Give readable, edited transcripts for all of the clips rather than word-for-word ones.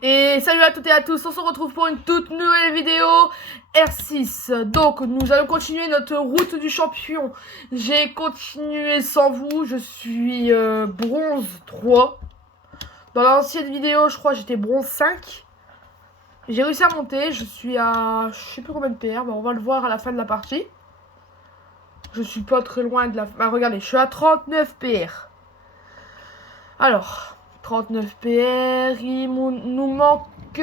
Et salut à toutes et à tous, on se retrouve pour une toute nouvelle vidéo R6. Donc nous allons continuer notre route du champion. J'ai continué sans vous, je suis bronze 3. Dans l'ancienne vidéo, je crois j'étais bronze 5. J'ai réussi à monter, je suis à je sais plus combien de PR, mais on va le voir à la fin de la partie. Je suis pas très loin de la... Ah, regardez, je suis à 39 PR. Alors, 39 PR, nous manque...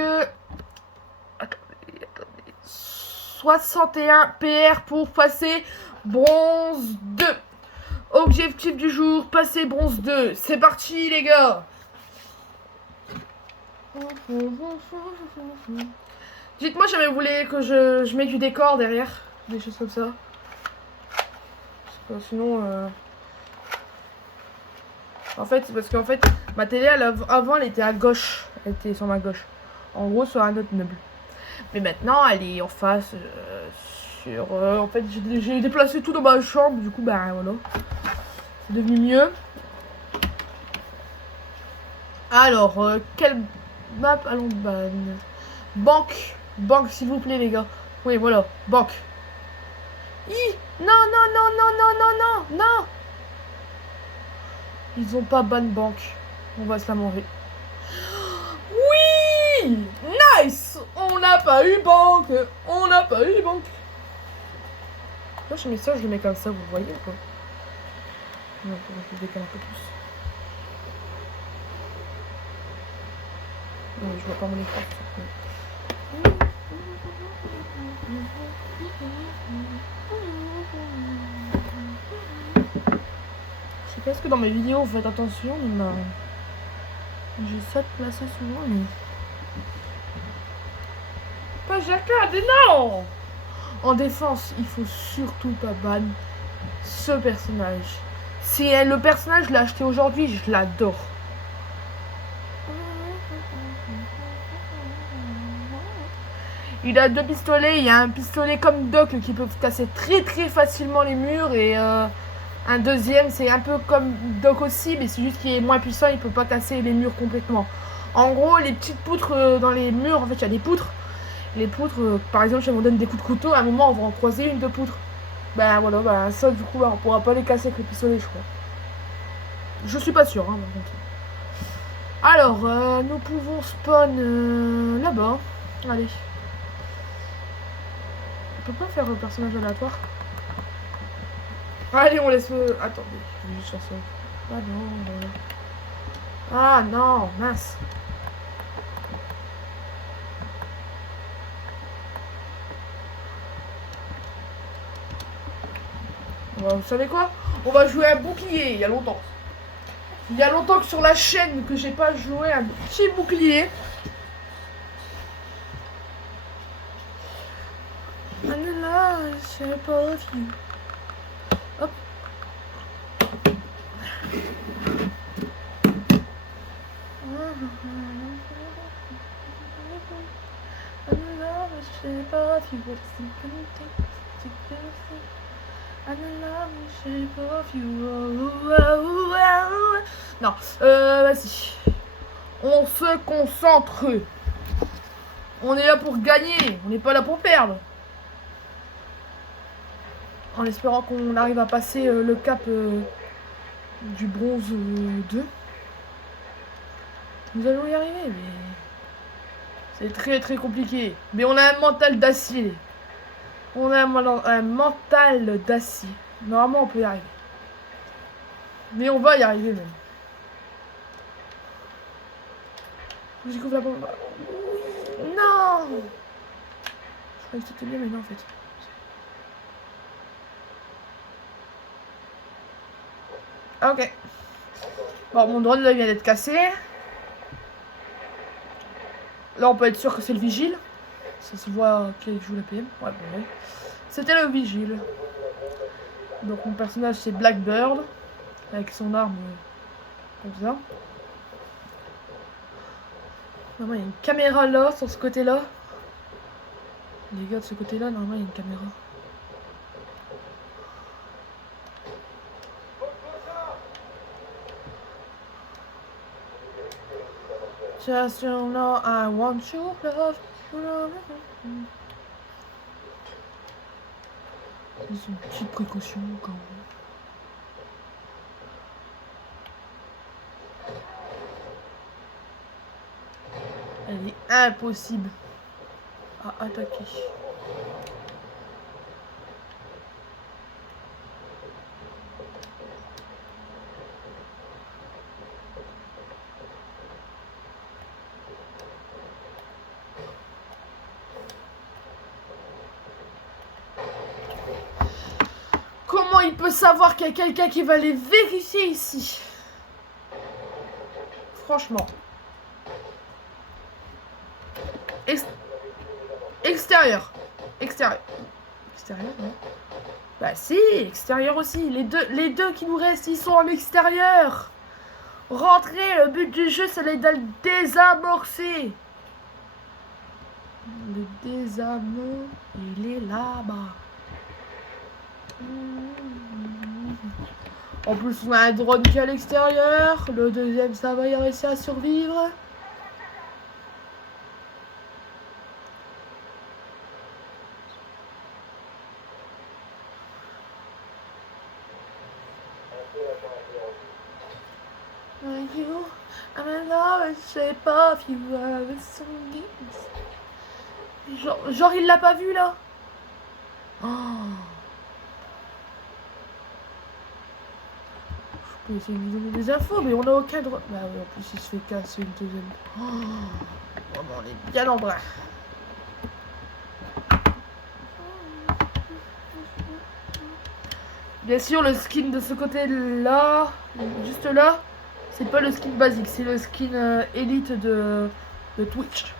61 PR pour passer bronze 2. Objectif du jour, passer bronze 2. C'est parti les gars. Dites-moi jamais vous voulez que je mette du décor derrière. Des choses comme ça. Parce que sinon... En fait, c'est parce qu'en fait, ma télé, avant, elle était à gauche. Elle était sur ma gauche. En gros, sur un autre meuble. Mais maintenant, elle est en face. En fait, j'ai déplacé tout dans ma chambre. Du coup, bah voilà. C'est devenu mieux. Alors, quelle map allons ban? Banque. Banque, s'il vous plaît, les gars. Oui, voilà. Banque. Non, non, non, non, non, non, non, non. Ils ont pas ban banque. On va se la manger. Oui! Nice! On n'a pas eu banque! On n'a pas eu banque! Moi, je mets ça, je le mets comme ça, vous voyez ou pas? Non, je le décale un peu plus. Non, je vois pas mon écran. Je sais pas ce que dans mes vidéos vous faites attention, mais j'essaie de placer souvent, mais... Pas Jacquard, non! En défense, il faut surtout pas ban ce personnage. C'est le personnage, je l'ai acheté aujourd'hui, je l'adore. Il a deux pistolets, il y a un pistolet comme Doc qui peut casser très très facilement les murs et un deuxième c'est un peu comme Doc aussi mais c'est juste qu'il est moins puissant, il peut pas casser les murs complètement. En gros les petites poutres dans les murs, en fait il y a des poutres. Les poutres, par exemple si on donne des coups de couteau, à un moment on va en croiser une de poutres. Ben voilà, ben ça du coup on pourra pas les casser avec le pistolet je crois. Je suis pas sûr hein, par contre. Alors nous pouvons spawn là-bas. Allez. On peut pas faire un personnage aléatoire. Allez, on laisse le... Attendez, je vais juste faire ça. Ah non, non. Ah non, mince. Vous savez quoi? On va jouer un bouclier, il y a longtemps. Il y a longtemps que sur la chaîne que j'ai pas joué un petit bouclier. Là, je sais pas. Hop. Non, vas-y. On se concentre. On est là pour gagner, on n'est pas là pour perdre. En espérant qu'on arrive à passer le cap du bronze 2. Nous allons y arriver, mais c'est très très compliqué. Mais on a un mental d'acier. On a un mental d'acier. Normalement, on peut y arriver. Mais on va y arriver même. Je découvre la bombe. Non! Je croyais que c'était bien, mais non en fait. Ok. Bon, mon drone là vient d'être cassé. Là, on peut être sûr que c'est le vigile. Ça se voit qui joue la PM. Ouais, bon, ouais. C'était le vigile. Donc, mon personnage, c'est Blackbird. Avec son arme comme ça. Normalement, il y a une caméra là, sur ce côté-là. Les gars, de ce côté-là, normalement, il y a une caméra. Just you know I want your love. C'est une petite précaution quand même. Elle est impossible à attaquer. Comment il peut savoir qu'il y a quelqu'un qui va les vérifier ici? Franchement. Extérieur. Extérieur. Extérieur, non? Bah si, extérieur aussi. Les deux qui nous restent, ils sont en extérieur. Rentrer, le but du jeu, c'est de le désamorcer. Le désamorcer, il est là-bas. En plus, on a un drone qui est à l'extérieur. Le deuxième, ça va y réussir à survivre. Genre, il l'a pas vu là. Oh. Je peux essayer de lui donner des infos, mais on n'a aucun droit. Bah oui, en plus il se fait casser une deuxième. Oh. Oh, on est bien en bras. Bien sûr, le skin de ce côté-là, juste là, c'est pas le skin basique, c'est le skin élite de Twitch.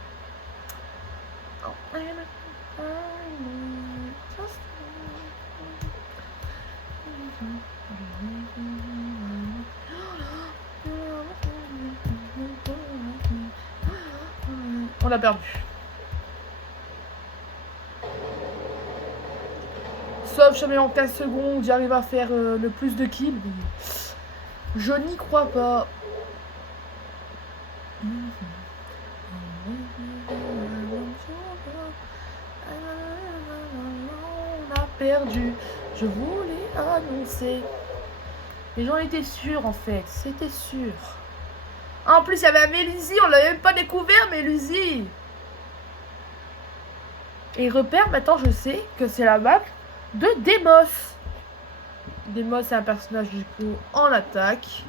On l'a perdu. Sauf jamais en 15 secondes, j'arrive à faire le plus de kills. Je n'y crois pas. On a perdu. Je voulais annoncer. Mais j'en étais sûre en fait. C'était sûr. En plus, il y avait un Mélusi. On l'avait même pas découvert, Mélusi. Et repère, maintenant je sais que c'est la map de Demos. Demos, c'est un personnage du coup en attaque.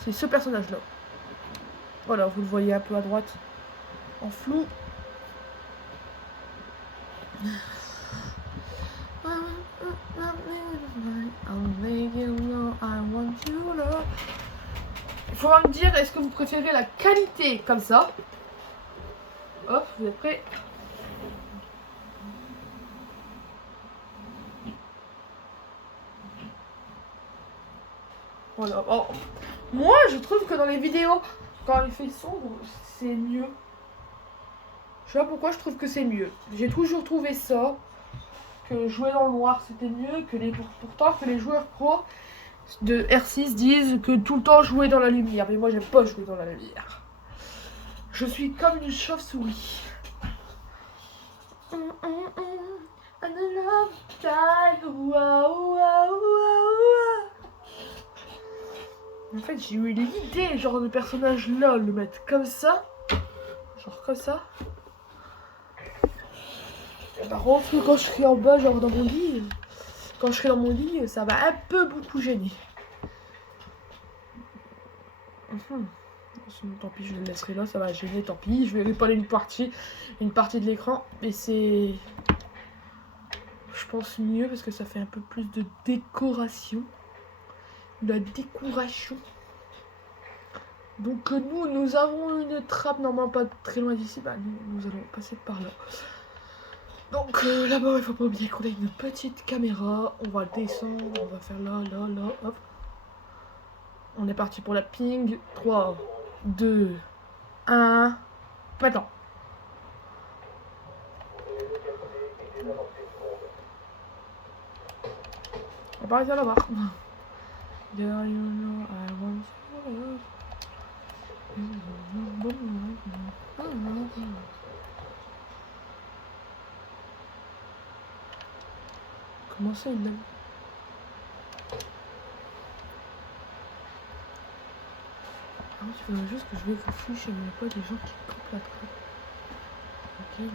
C'est ce personnage là. Voilà, vous le voyez un peu à droite. En flou. Il faudra me dire, est-ce que vous préférez la qualité comme ça? Hop, vous êtes prêts? Voilà. Oh. Moi, je trouve que dans les vidéos, quand il fait sombre, c'est mieux. Je sais pas pourquoi je trouve que c'est mieux. J'ai toujours trouvé ça, que jouer dans le noir c'était mieux, pourtant que les joueurs pro de R6 disent que tout le temps jouer dans la lumière. Mais moi j'aime pas jouer dans la lumière. Je suis comme une chauve-souris. En fait, j'ai eu l'idée, genre, de personnage là, le mettre comme ça. Genre, comme ça. Et par contre, quand je serai en bas, genre, dans mon lit, quand je serai dans mon lit, ça va un peu beaucoup gêner. Tant pis, je le laisserai là, ça va gêner, tant pis. Je vais pas aller une partie de l'écran. Mais c'est... Je pense mieux parce que ça fait un peu plus de décoration. De la décoration. Donc nous avons une trappe normalement pas très loin d'ici. Bah nous allons passer par là. Donc là-bas il faut pas oublier qu'on a une petite caméra. On va descendre, on va faire là, hop. On est parti pour la ping. 3, 2, 1. Maintenant. On va arrêter là-bas. There you know I want you. Comment ça, il l'a vu? Il faudrait juste que je vérifie chez mes potes des gens qui coupent la trappe. Ok, là.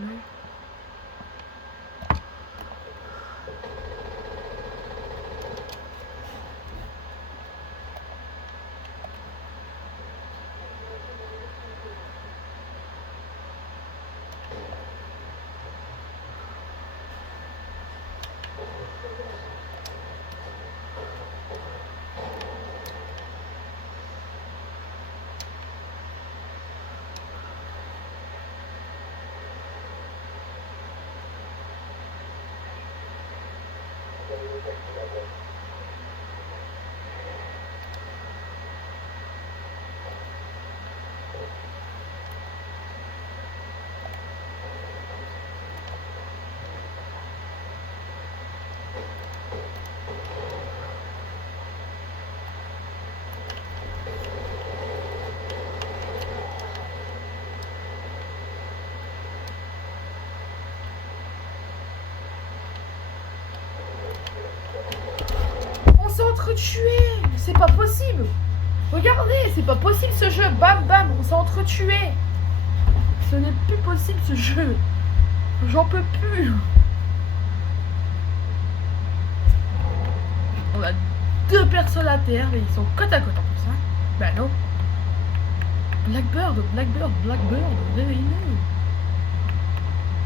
On s'est entretués. C'est pas possible. Regardez, c'est pas possible ce jeu. Bam bam, on s'est entretués. Ce n'est plus possible ce jeu. J'en peux plus. On a 2 personnes à terre et ils sont côte à côte en plus. Hein. Bah non. Blackbird, réveillez-nous.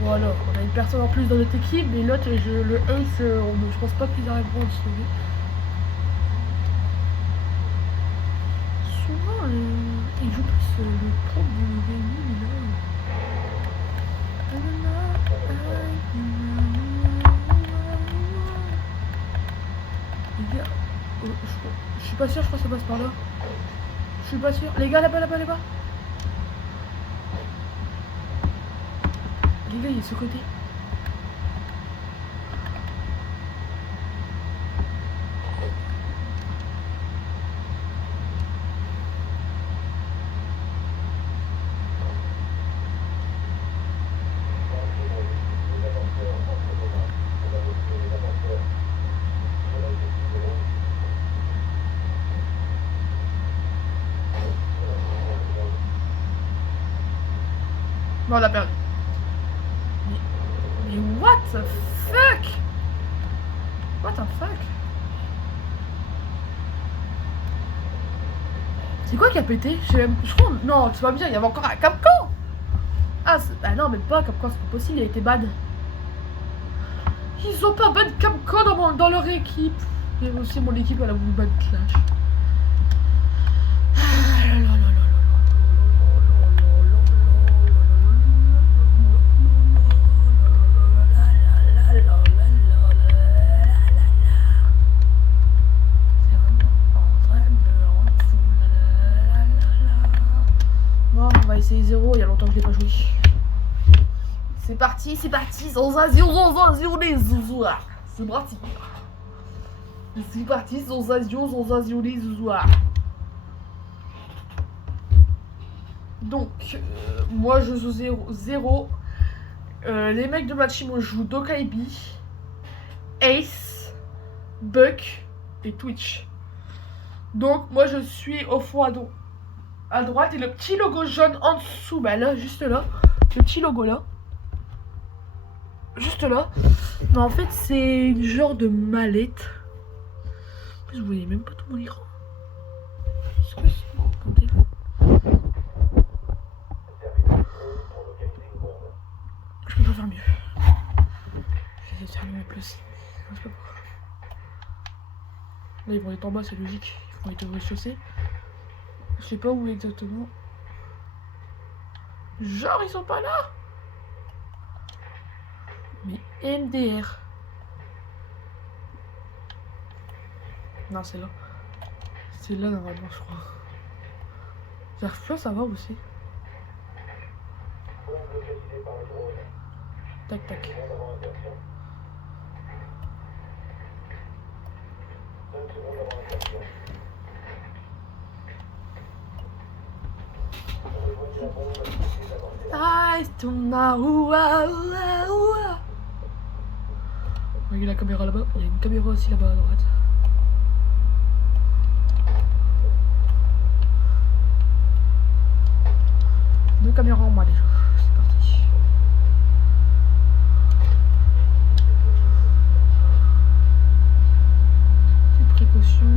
Voilà, on a une personne en plus dans notre équipe, mais l'autre, le Ace, je pense pas qu'ils arriveront à le sauver. Souvent, ils jouent plus le pro de Rémi, là. Les gars, je suis pas sûr, je crois que ça passe par là. Je suis pas sûr. Les gars, là-bas. Les gars, il est de ce côté. Bon, on l'a perdu. Mais what the fuck? What the fuck? C'est quoi qui a pété? Je crois... Non, tu vas me dire, il y avait encore un Capcom. Ah non, mais pas Capcom, c'est pas possible, il a été bad. Ils ont pas ban Capcom dans leur équipe. Et aussi mon équipe, elle a voulu ban Clash. C'est 0, il y a longtemps que je l'ai pas joué. C'est parti, sans les zouzouars. C'est parti. C'est parti, sans les zouzouars. Donc, moi je joue 0. Les mecs de Machimo jouent Dokaibi, Ace, Buck et Twitch. Donc, moi je suis au fond à droite et le petit logo jaune en dessous, bah là, juste là, le petit logo là, juste là. Mais en fait, c'est une genre de mallette. En plus, vous voyez même pas tout mon écran. Je peux pas faire mieux. Je vais essayer de faire mieux plus. Je sais pas pourquoi. Là, ils vont être en bas, c'est logique. Ils vont être au rez-de-chaussée. Je sais pas où exactement. Genre, ils sont pas là. Mais MDR. Non, c'est là. C'est là, normalement, je crois. J'arrive plus à savoir aussi. Tac, tac. Nice to know. Il y a la caméra là-bas. Il y a une caméra aussi là-bas à droite. Deux caméras en moi déjà. C'est parti. Petite précaution.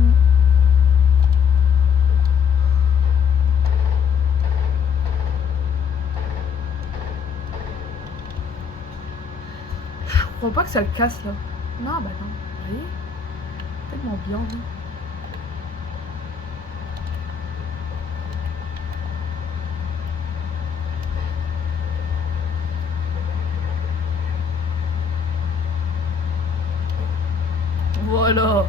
Je crois pas que ça le casse là. Non, bah non. Vous voyez, tellement bien. Hein. Voilà.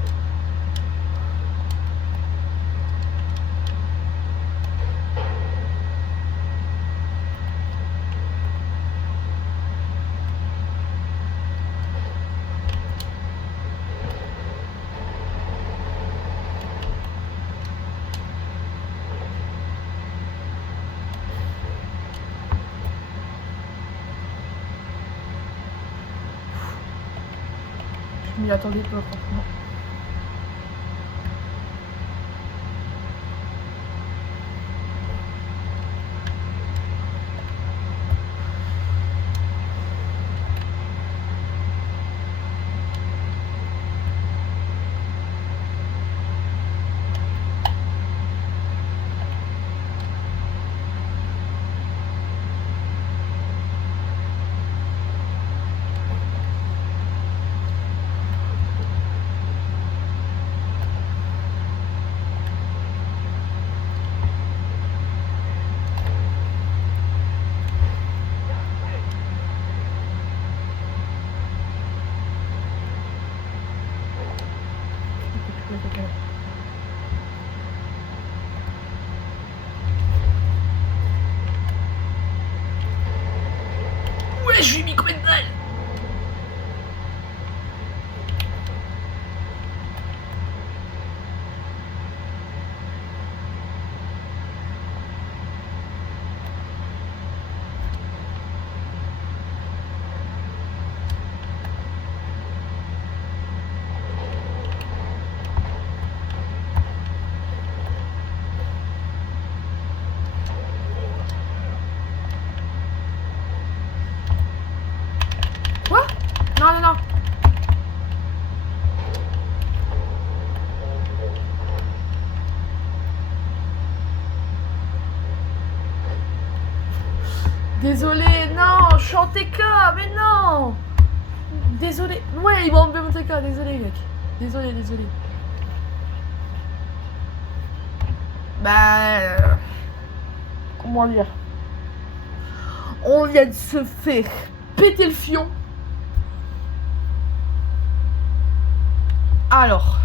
Je m'y attendais pas franchement. Ouais, je lui ai mis combien de balles? Quoi? Non, non, non. Désolé, non, je suis en TK, mais non. Désolé. Ouais, ils m'ont enlevé mon TK, désolé, mec. Désolé, désolé. Bah... comment dire? On vient de se faire péter le fion. Alors,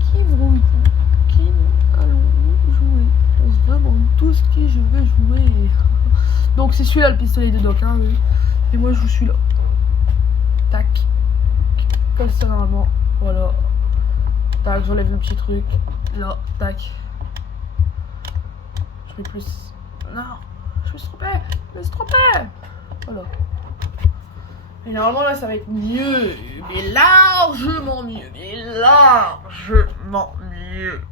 qui allons-nous jouer? On se demande tous qui je vais jouer. Donc c'est celui-là le pistolet de Doc, hein, oui. Et moi je joue celui-là. Tac. Comme ça normalement. Voilà. Tac, j'enlève le petit truc. Là, tac. Je mets plus. Non, je me suis trompé. Je me suis trompé. Voilà. Et normalement là ça va être mieux. Mais largement mieux. Mais largement mieux.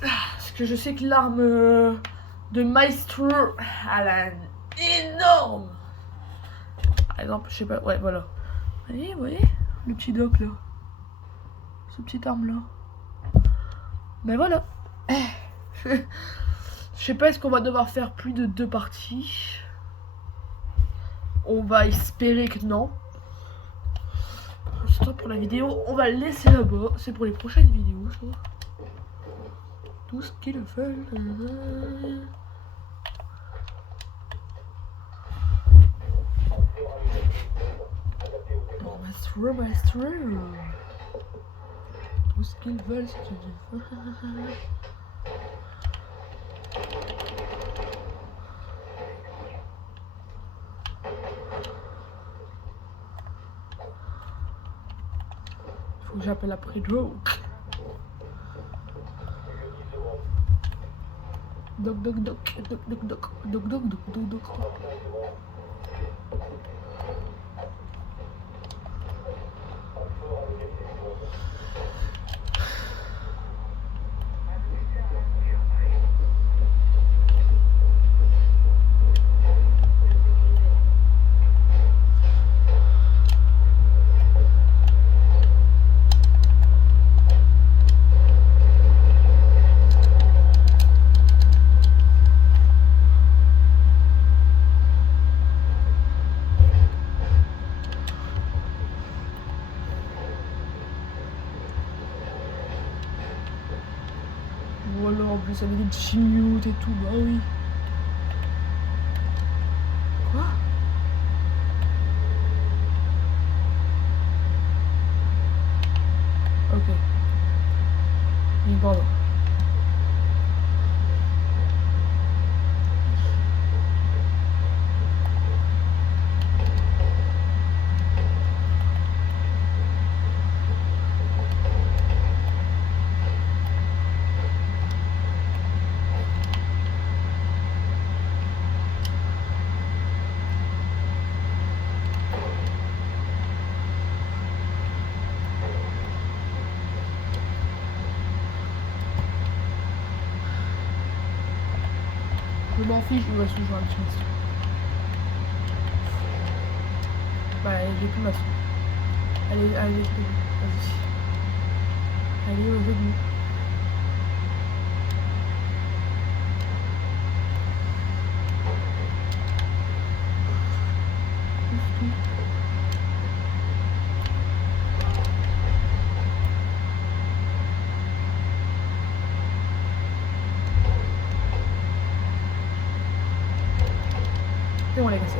Parce que je sais que l'arme de Maestro, elle a un énorme. Par exemple, je sais pas, ouais, voilà. Vous voyez, le petit Doc là. Ce petit arme là. Ben voilà. Je sais pas, est-ce qu'on va devoir faire plus de 2 parties? On va espérer que non. C'est tout pour la vidéo. On va le laisser là-bas. C'est pour les prochaines vidéos, ça. Tout ce qu'il fait. Oh, Maestro. Tout ce qu'ils veulent, c'est que tu veux. Faut que j'appelle après Joke. Doc, doc, doc, doc, doc, doc, doc, doc, doc, doc, doc. Voilà, en plus avec des petits mute et tout, bah oui. Quoi? Ok. Pardon. Je m'en fiche, il va se jouer un petit maçon. Bah, j'ai plus maçon. Allez, allez, vas-y. Allez, au début. Et on l'a cassé.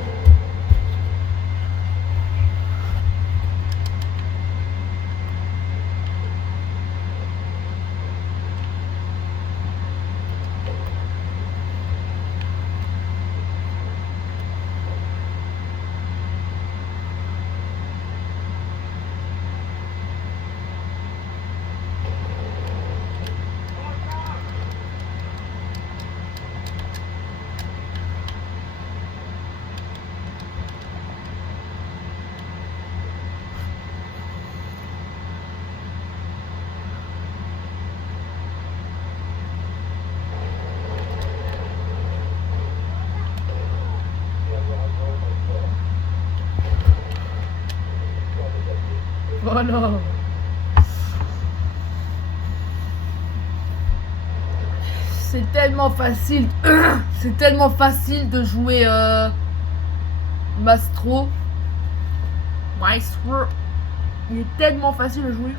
Voilà. C'est tellement facile. C'est tellement facile de jouer Maestro. Maestro. Il est tellement facile de jouer.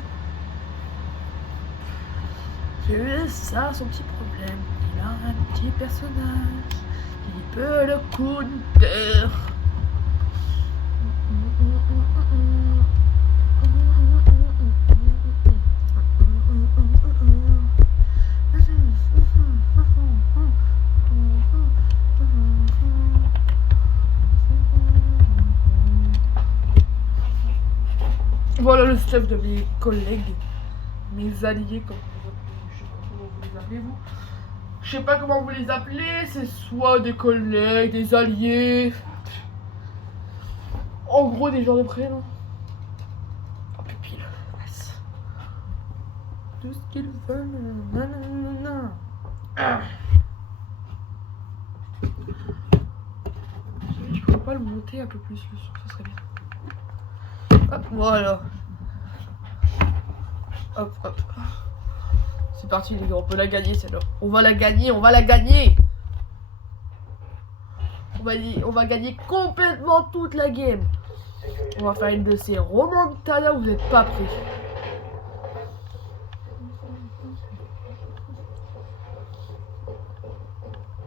C'est ça son petit problème. Il a un petit personnage. Il peut le counter. Voilà le stuff de mes collègues, mes alliés, comme je sais pas comment vous les appelez, c'est soit des collègues, des alliés, en gros des gens de prénom. Oh pupille, nice. Tout ce qu'ils veulent, nanana. Ah. Je pourrais pas le monter un peu plus le son, ça serait bien. Hop, voilà. Hop, hop. C'est parti les gars, on peut la gagner celle-là. On va la gagner, on va la gagner. On va gagner complètement toute la game. On va faire une de ces remontadas, vous n'êtes pas prêts.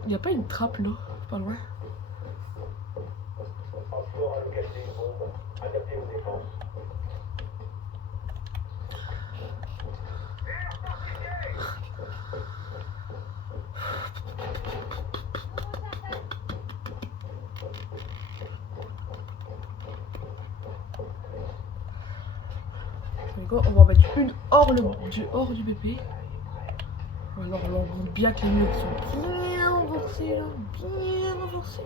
Il n'y a pas une trappe là, pas loin. On va en mettre une hors du BP. Voilà. Alors on voit bien que les murs sont bien renforcés là, bien renforcés.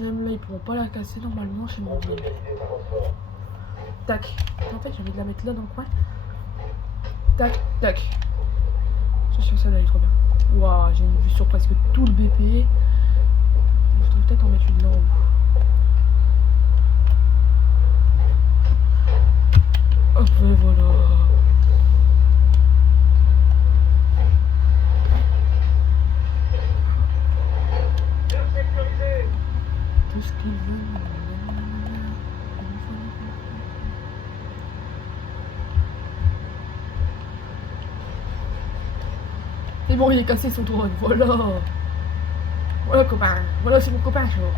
Même là ils pourront pas la casser normalement chez mon blé. Tac. En fait j'ai envie de la mettre là dans le coin. Tac, tac. Je suis sûr que ça va aller trop bien. Waouh, j'ai une vue sur presque tout le BP. Je devrais peut-être en mettre une là en haut. Hop, et voilà. Tout ce qu'il veut. Et bon, il est cassé son drone, voilà. Voilà copain, voilà c'est mon copain, je vois.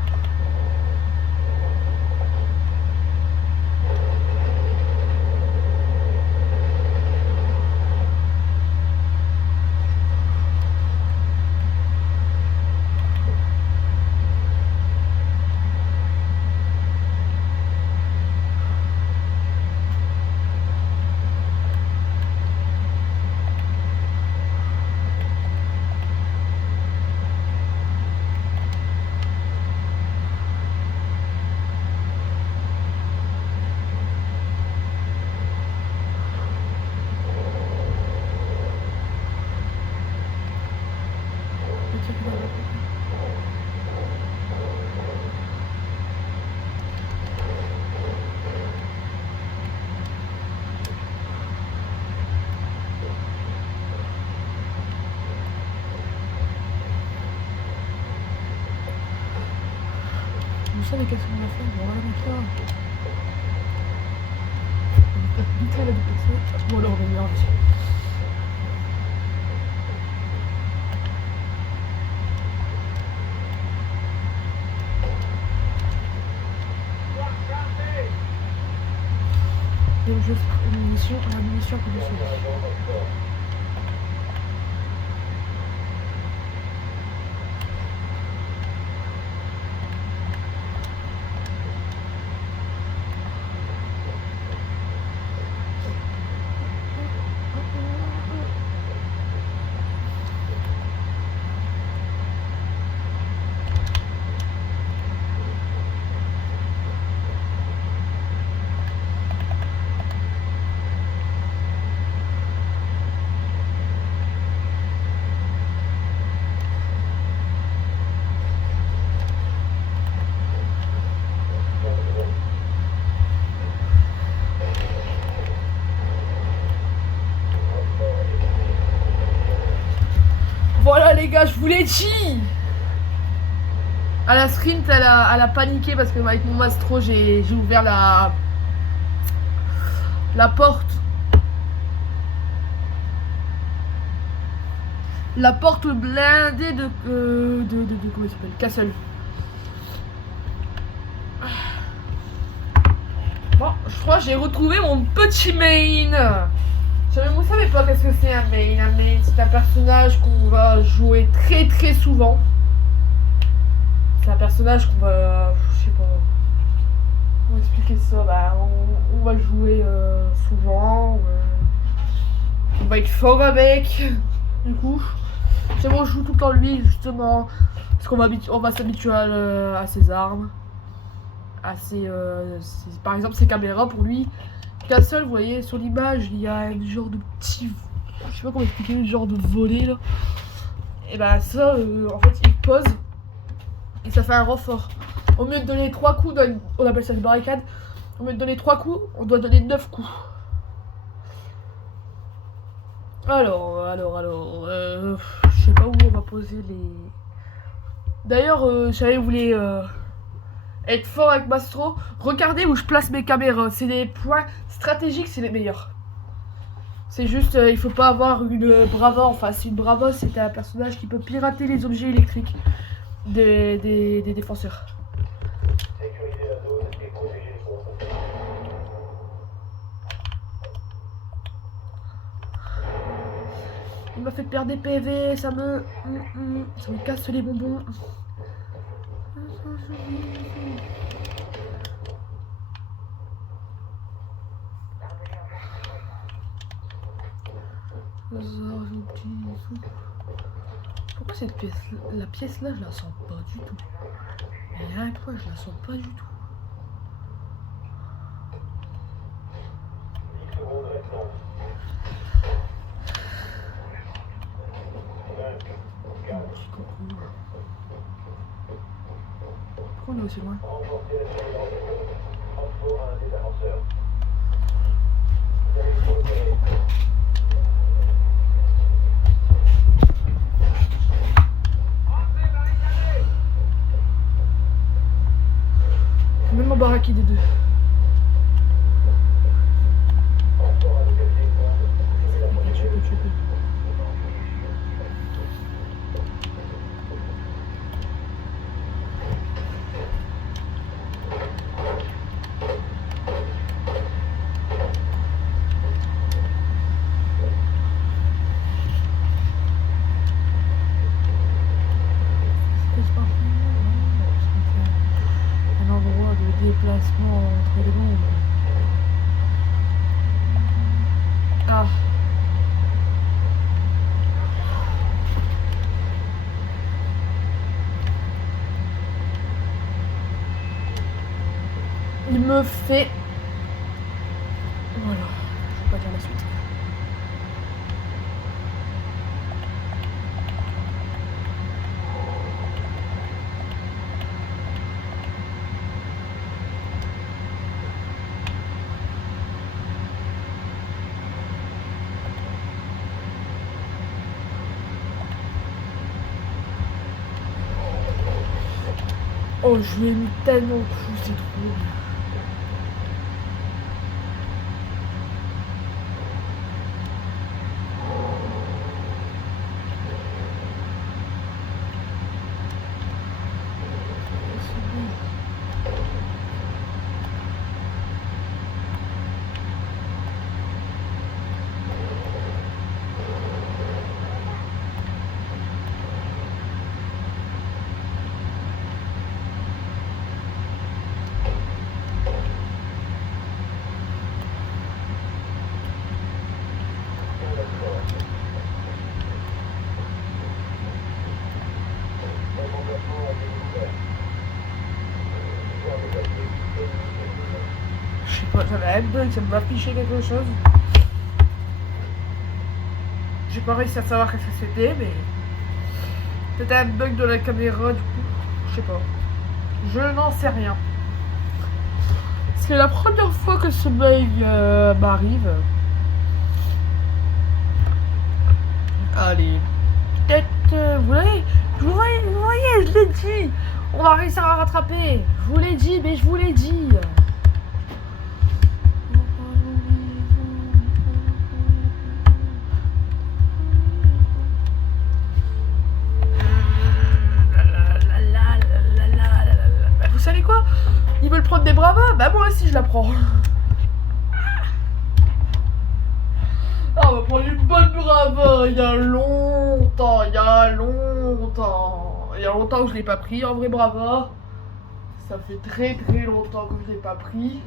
Vous savez qu'est-ce qu'on va faire? On va la mettre là. On va peut-être vite fait la déplacer. Bon alors on va venir dessus. Donc juste une munition que je suis. Voilà les gars, je vous l'ai dit. À la sprint, elle a paniqué parce que avec mon Mastro, j'ai ouvert la porte. La porte blindée de comment il s'appelle, Castle. Bon, je crois que j'ai retrouvé mon petit main. Vous savez pas qu'est-ce que c'est un main? Un main, c'est un personnage qu'on va jouer très très souvent. C'est un personnage qu'on va, je sais pas, comment expliquer ça. Bah, on va le jouer souvent. On va être fort avec. Du coup, c'est bon, je joue tout le temps lui justement parce qu'on va s'habituer à ses armes, par exemple ses caméras pour lui. Castle, vous voyez sur l'image, il y a un genre de petit, je sais pas comment expliquer, le genre de volet là. Et bah ça, en fait, il pose et ça fait un renfort. Au lieu de donner 3 coups, on appelle ça une barricade. Au lieu de donner 3 coups, on doit donner 9 coups. Alors, je sais pas où on va poser les. D'ailleurs, je savais que vous voulez être fort avec Mastro. Regardez où je place mes caméras. C'est des points stratégiques, c'est les meilleurs. C'est juste, il faut pas avoir une Brava en face. Une Brava, c'est un personnage qui peut pirater les objets électriques des défenseurs. Sécuriser la zone et protéger les autres. Il m'a fait perdre des PV, ça me casse les bonbons. Pourquoi cette pièce, la pièce là, je la sens pas du tout. Mais rien que toi, je la sens pas du tout. 10 secondes restantes. 5, 4, pourquoi on est aussi loin? renforcez la surveillance. Transport à un des avanceurs. Vous avez tout repéré. Même en baraki des deux. Transport à localiser une bombe. C'est la protéger. Tu peux. Un endroit de déplacement entre les bombes. Ah. Il me fait... Voilà. Je vais pas dire la suite. Oh, je lui ai mis tellement de coups, c'est trop bien. Je sais pas, ça va être bug, ça me va afficher quelque chose. J'ai pas réussi à savoir qu'est-ce que c'était, mais... C'était un bug de la caméra, du coup. Je sais pas. Je n'en sais rien. C'est la première fois que ce bug m'arrive. Allez. Peut-être... vous voyez, je l'ai dit. On va réussir à rattraper. Je vous l'ai dit, mais je vous l'ai dit. Vous savez quoi? Ils veulent prendre des bravas? Bah moi aussi je la prends. Ah, on va prendre une bonne brava. Il y a longtemps que je l'ai pas pris en vrai brava. Ça fait très longtemps que je l'ai pas pris.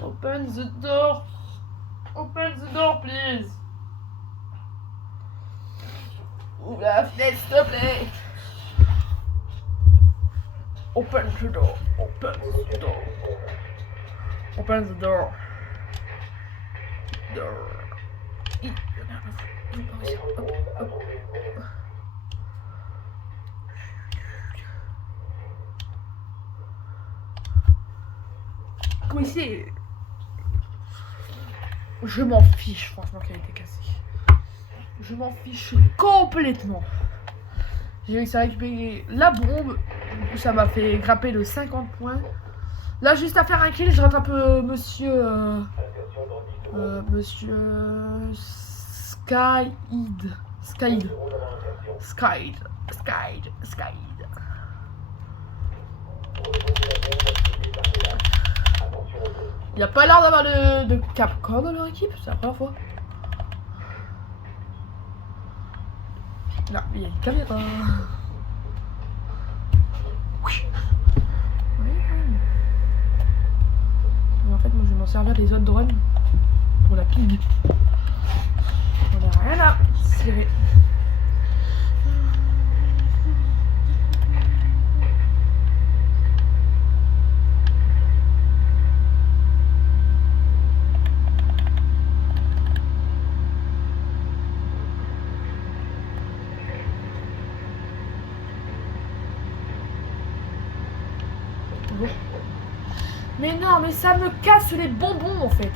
Open the door. Open the door, please. Ouvre la fenêtre, s'il te plaît. Open the door. Open the door. Open the door. Door. Oui, c'est... Je m'en fiche, franchement, qu'elle a été cassée. Je m'en fiche complètement. J'ai réussi à récupérer la bombe. Du coup, ça m'a fait grimper de 50 points. Là, juste à faire un kill, je rattrape monsieur Skyed. Il n'y a pas l'air d'avoir de Capcom dans leur équipe, c'est la première fois. Là, il y a une caméra. Oui, quand même. Mais en fait, moi, je vais m'en servir des autres drones pour la ping. On a rien à cirer. Mais non, mais ça me casse les bonbons en fait.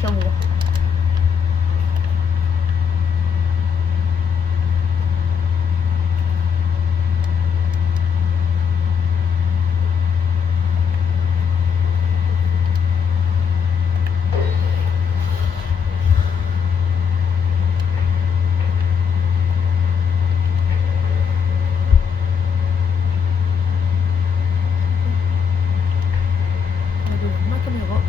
Tiens, on va voir. Ma caméra.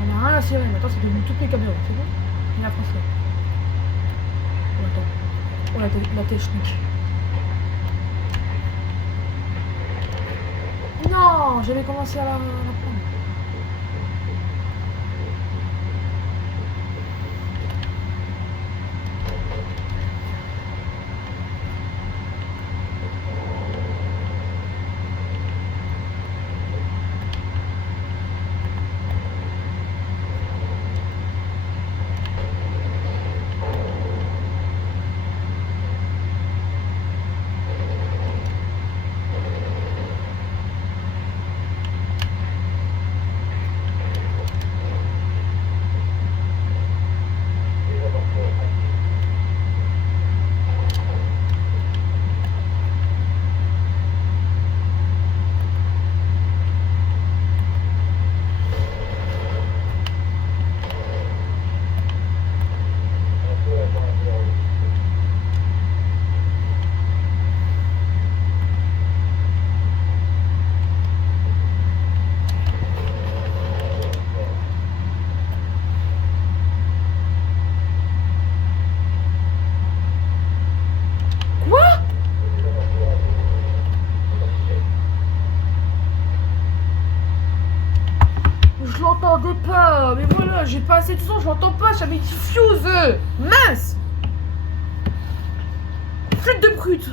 On a rien à cirer, maintenant c'est devenu toutes mes caméras, c'est bon? Et la France là. Oh, attends. Oh, la technique. Non, j'avais commencé à la prendre. Je l'entendais pas, mais voilà, j'ai pas assez de son, je l'entends pas, j'avais dit fuse. Mince. Flûte de brute.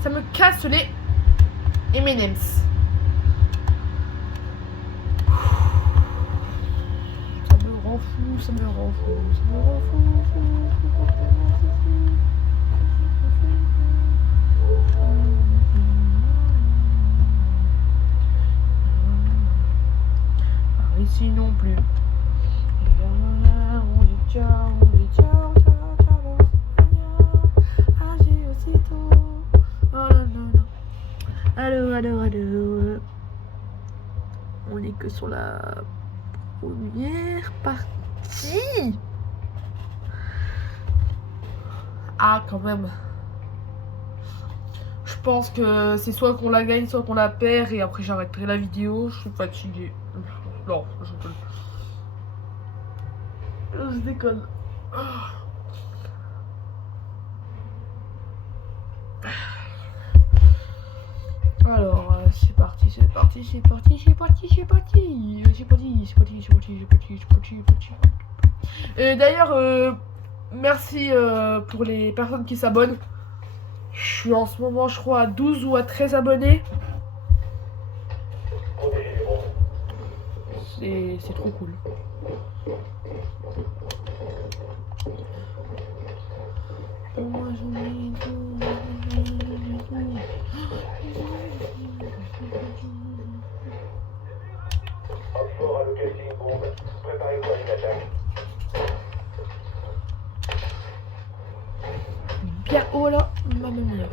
Ça me casse les M&M's. Ça me rend fou, ça me rend fou, ça me rend fou. Ici non plus. Allô. On est que sur la première partie. Ah, quand même. Je pense que c'est soit qu'on la gagne, soit qu'on la perd. Et après, j'arrêterai la vidéo. Je suis fatiguée. Non, je déconne. Je déconne. Alors, c'est parti. D'ailleurs, merci pour les personnes qui s'abonnent. Je suis en ce moment, je crois, à 12 ou à 13 abonnés. C'est trop cool. Oxford à localisé une bombe. Préparez-vous à une attaque. Bien haut là, mamma mia.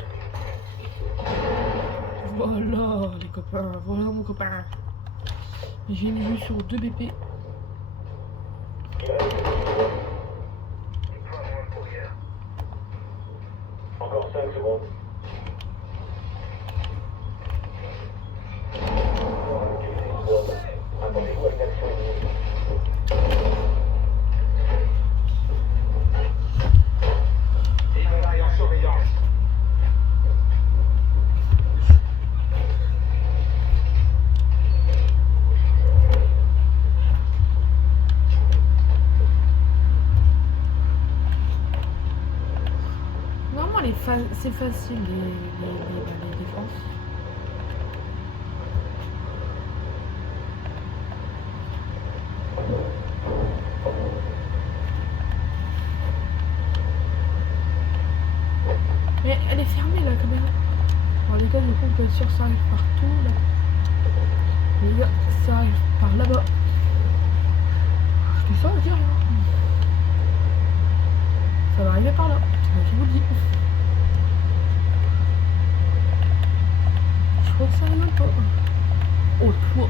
Voilà les copains, voilà mon copain. J'ai une vue sur 2 BP. Il reste 10 secondes. Encore 5 secondes. Attendez-vous à une action imminente. Est en surveillance. Normalement, c'est facile les défenses. Mais elle est fermée la caméra. Alors les gars, du coup, on peut être sûr que ça arrive partout là. Les gars, ça arrive par là-bas. Je dis ça, je dis rien. Ça va arriver par là. Je vous le dis. Je crois que ça arrive même pas. Oh, toi.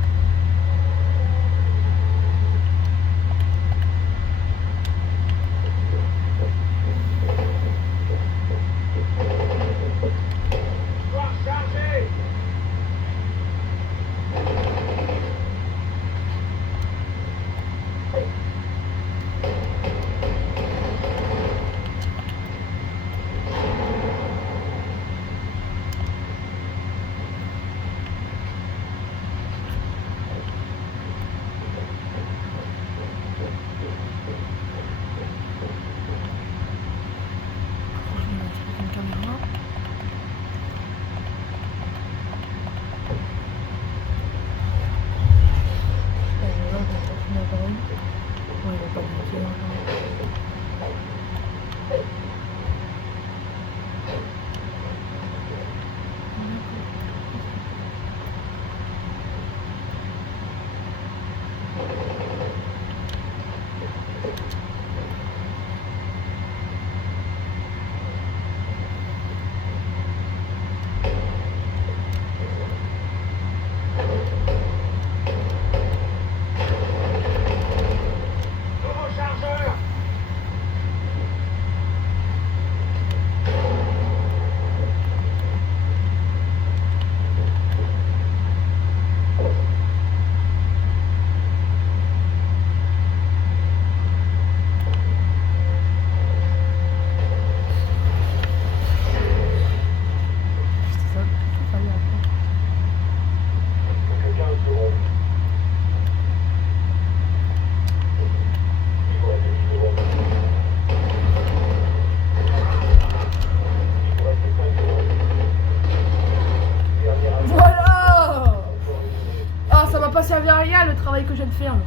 servi à rien le travail que je viens de faire. Là.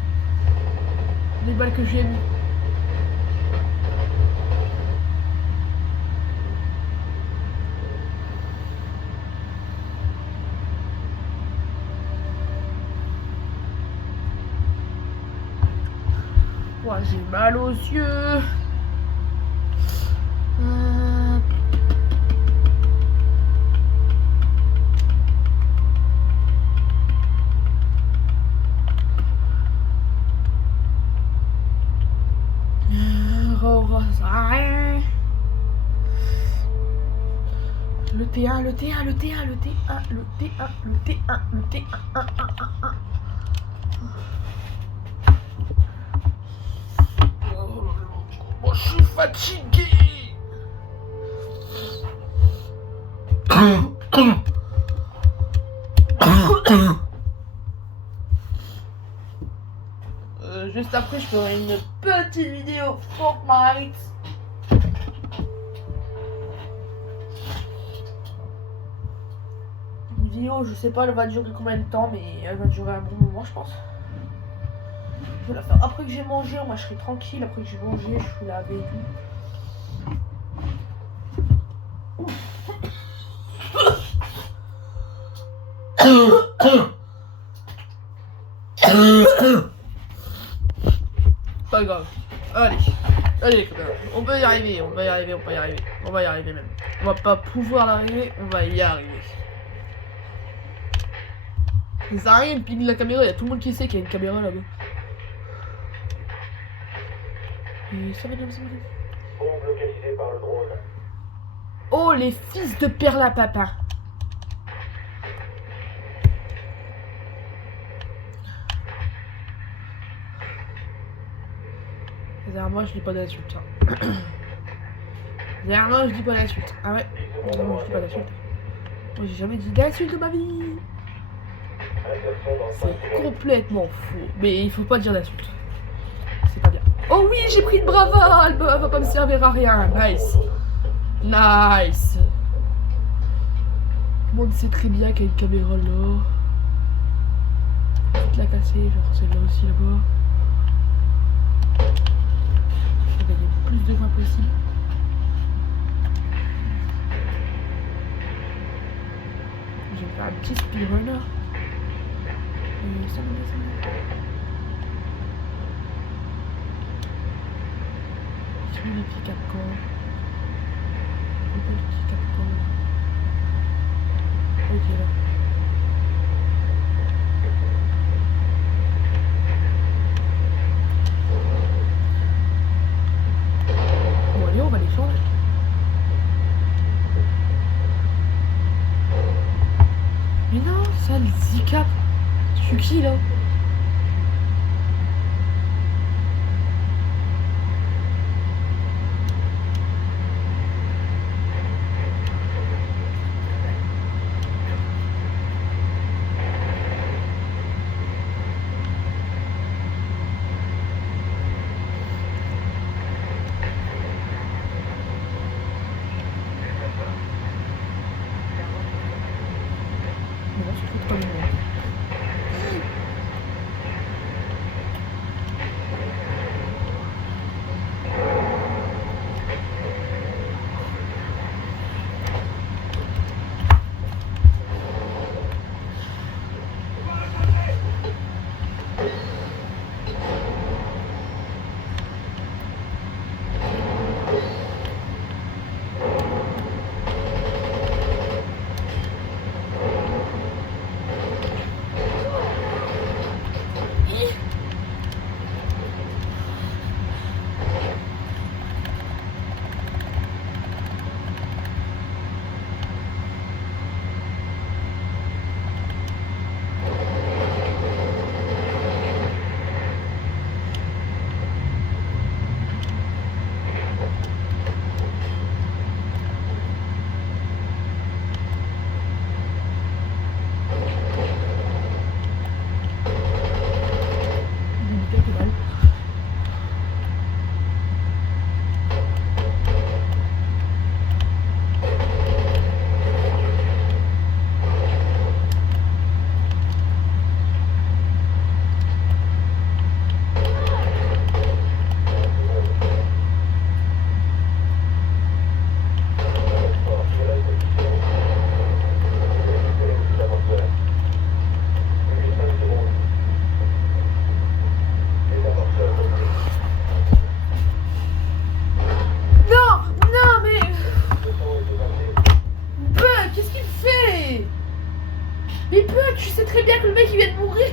Les balles que j'ai mis. Ouais, j'ai mal aux yeux. Le T1, le T1, le T1, le T1, le T1, le T1, le T1, Oh, je suis fatigué. Juste après, je ferai une petite vidéo Fortnite. Une vidéo, je sais pas, elle va durer combien de temps, mais elle va durer un bon moment, je pense. Je vais la faire après que j'ai mangé, moi je serai tranquille. Après que j'ai mangé, je suis lavé et tout. Pas grave. Allez, allez, on peut y arriver, on va y arriver, on peut y arriver. On va y arriver même. On va pas pouvoir l'arriver, on va y arriver. Ça sert à rien de piquer la caméra, il y a tout le monde qui sait qu'il y a une caméra là-bas. Et ça va bien, ça va bien. Bombe localisée par le drone. Oh, les fils de perlapapin. Moi je dis pas d'insulte. Moi je dis pas d'insulte. Ah ouais. Non, moi je dis pas d'insulte. Moi j'ai jamais dit d'insulte de ma vie. C'est complètement faux. Mais il faut pas dire d'insulte. C'est pas bien. Oh oui, j'ai pris le brava. Elle va pas me servir à rien. Nice. Nice. Tout le monde sait très bien qu'il y a une caméra là. Vite la casser, genre celle-là aussi là-bas. Gagner plus de points possible. Je vais faire un petit speedrunner. Ça me laisse. Je mets les petits capcords. Je mets pas les petits capcords. Ok là. On va les changer. Mais non, ça le Zika. Je suis qui là?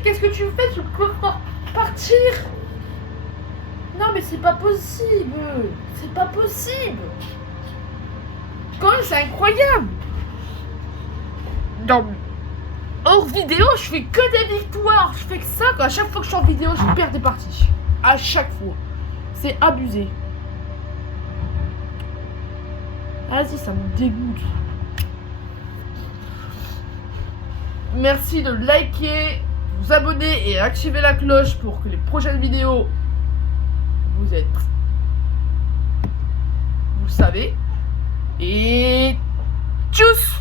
Qu'est-ce que tu fais? Tu peux partir? Non mais c'est pas possible. C'est pas possible. Quand même c'est incroyable. Dans hors vidéo je fais que des victoires. Je fais que ça quoi. À chaque fois que je suis en vidéo je perds des parties. À chaque fois. C'est abusé. Vas-y ça me dégoûte. Merci de liker, vous abonner et activer la cloche pour que les prochaines vidéos vous êtes, vous le savez. Et tchuss!